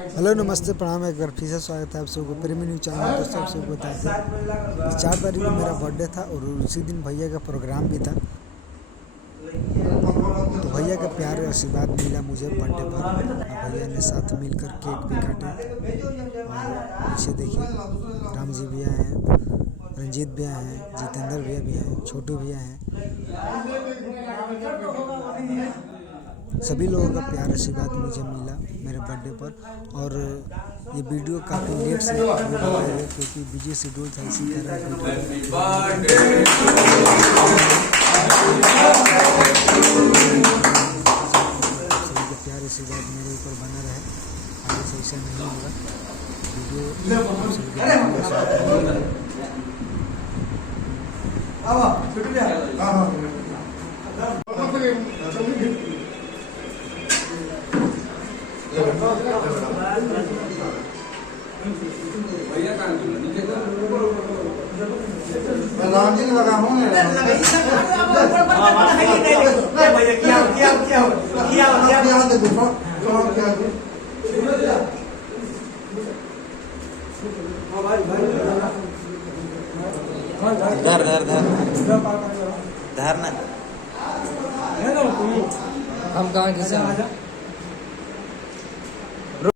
Hello नमस्ते प्रणाम। एक बार फिर से स्वागत है आप सबको प्रेमी न्यूज चैनल में। दोस्तों आप सबको बताते हैं कि 4 तारीख को मेरा बर्थडे था और उसी दिन भैया का प्रोग्राम भी था। तो भैया का प्यार और आशीर्वाद मिला मुझे बर्थडे पर। भैया ने साथ मिलकर केक भी काटे और पीछे देखिए राम जी भैया हैं, रंजीत भैया हैं, जितेंद्र भैया भी हैं, छोटू भैया हैं। सभी लोगों का प्यार आशीर्वाद मुझे मिला मेरे बर्थडे पर। और ये वीडियो काफ़ी लेट से बनाया क्योंकि बिजी शेड्यूल था, इसी तरह सभी का प्यार आशीर्वाद मेरे ऊपर बना रहे, आगे से ऐसा नहीं होगा। वीडियो राम जी लगा हूँ धर धर धर धर ना हम कहाँ किसे